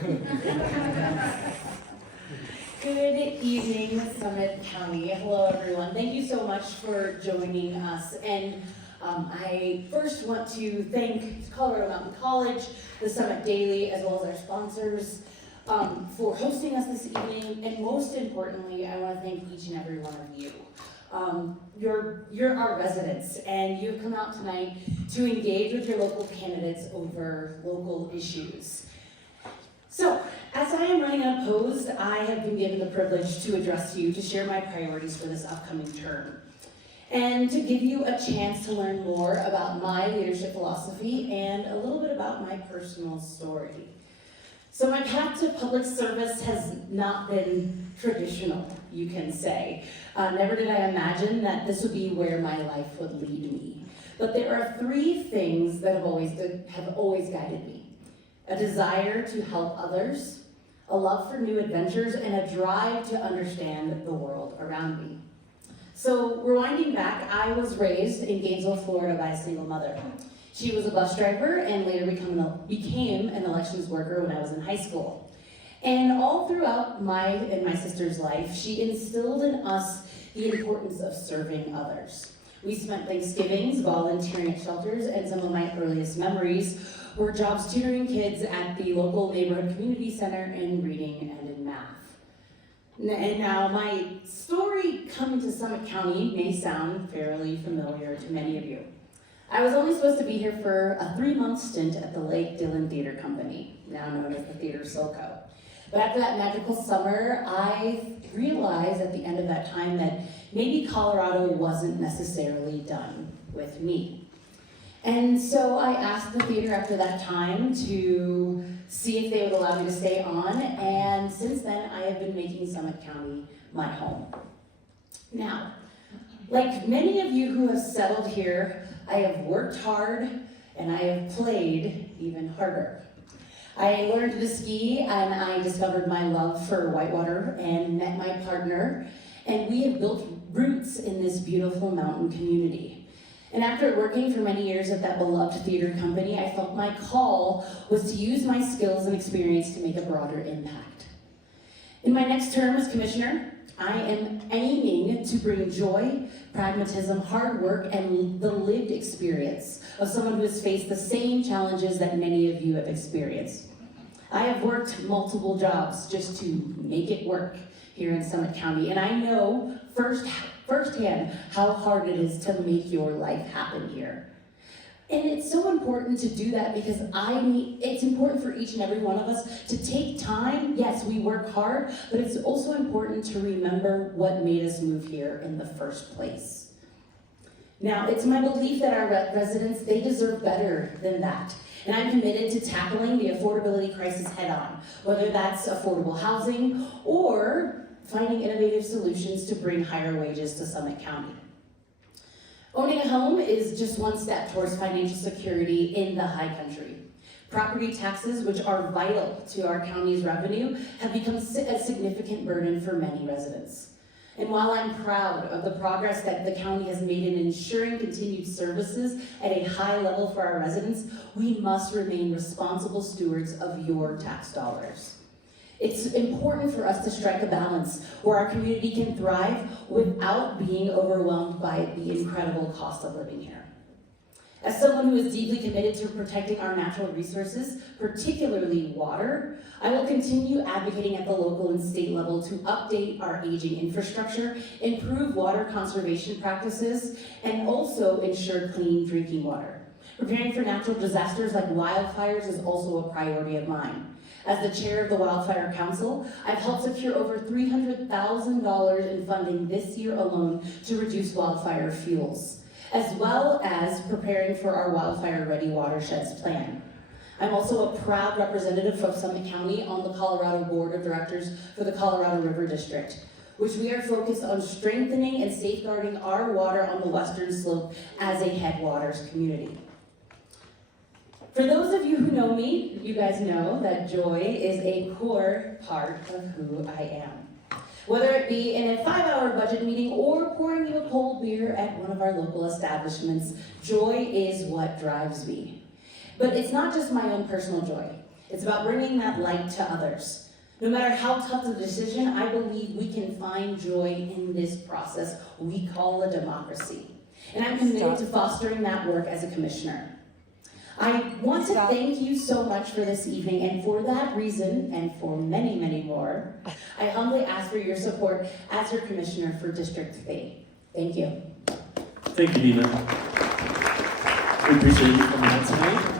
Good evening, Summit County. Hello, everyone. Thank you so much for joining us. And I first want to thank Colorado Mountain College, the Summit Daily, as well as our sponsors for hosting us this evening. And most importantly, I want to thank each and every one of you. You're our residents, and you've come out tonight to engage with your local candidates over local issues. So, as I am running unopposed, I have been given the privilege to address you to share my priorities for this upcoming term, and to give you a chance to learn more about my leadership philosophy and a little bit about my personal story. So my path to public service has not been traditional, you can say. Never did I imagine that this would be where my life would lead me. But there are three things that have always guided me. A desire to help others, a love for new adventures, and a drive to understand the world around me. So rewinding back, I was raised in Gainesville, Florida by a single mother. She was a bus driver and later became an elections worker when I was in high school. And all throughout my and my sister's life, she instilled in us the importance of serving others. We spent Thanksgivings volunteering at shelters, and some of my earliest memories were jobs tutoring kids at the local neighborhood community center in reading and in math. And now my story coming to Summit County may sound fairly familiar to many of you. I was only supposed to be here for a 3-month stint at the Lake Dillon Theater Company, now known as the Theater Silco. But after that magical summer, I realized at the end of that time that maybe Colorado wasn't necessarily done with me. And so I asked the theater after that time to see if they would allow me to stay on, and since then I have been making Summit County my home. Now, like many of you who have settled here, I have worked hard and I have played even harder. I learned to ski and I discovered my love for whitewater and met my partner, and we have built roots in this beautiful mountain community. And after working for many years at that beloved theater company, I felt my call was to use my skills and experience to make a broader impact. In my next term as commissioner, I am aiming to bring joy, pragmatism, hard work, and the lived experience of someone who has faced the same challenges that many of you have experienced. I have worked multiple jobs just to make it work here in Summit County, and I know firsthand how hard it is to make your life happen here. And it's so important to do that because it's important for each and every one of us to take time. Yes, we work hard, but it's also important to remember what made us move here in the first place. Now, it's my belief that our residents, they deserve better than that. And I'm committed to tackling the affordability crisis head on, whether that's affordable housing or finding innovative solutions to bring higher wages to Summit County. Owning a home is just one step towards financial security in the high country. Property taxes, which are vital to our county's revenue, have become a significant burden for many residents. And while I'm proud of the progress that the county has made in ensuring continued services at a high level for our residents, we must remain responsible stewards of your tax dollars. It's important for us to strike a balance where our community can thrive without being overwhelmed by the incredible cost of living here. As someone who is deeply committed to protecting our natural resources, particularly water, I will continue advocating at the local and state level to update our aging infrastructure, improve water conservation practices, and also ensure clean drinking water. Preparing for natural disasters like wildfires is also a priority of mine. As the chair of the Wildfire Council, I've helped secure over $300,000 in funding this year alone to reduce wildfire fuels, as well as preparing for our Wildfire Ready Watersheds plan. I'm also a proud representative of Summit County on the Colorado Board of Directors for the Colorado River District, which we are focused on strengthening and safeguarding our water on the western slope as a headwaters community. For those of you who know me, you guys know that joy is a core part of who I am. Whether it be in a 5-hour budget meeting or pouring you a cold beer at one of our local establishments, joy is what drives me. But it's not just my own personal joy. It's about bringing that light to others. No matter how tough the decision, I believe we can find joy in this process we call a democracy. And I'm committed to fostering that work as a commissioner. I want to thank you so much for this evening, and for that reason, and for many, many more, I humbly ask for your support as your commissioner for District 3. Thank you. Thank you, Nina. We appreciate you coming out tonight.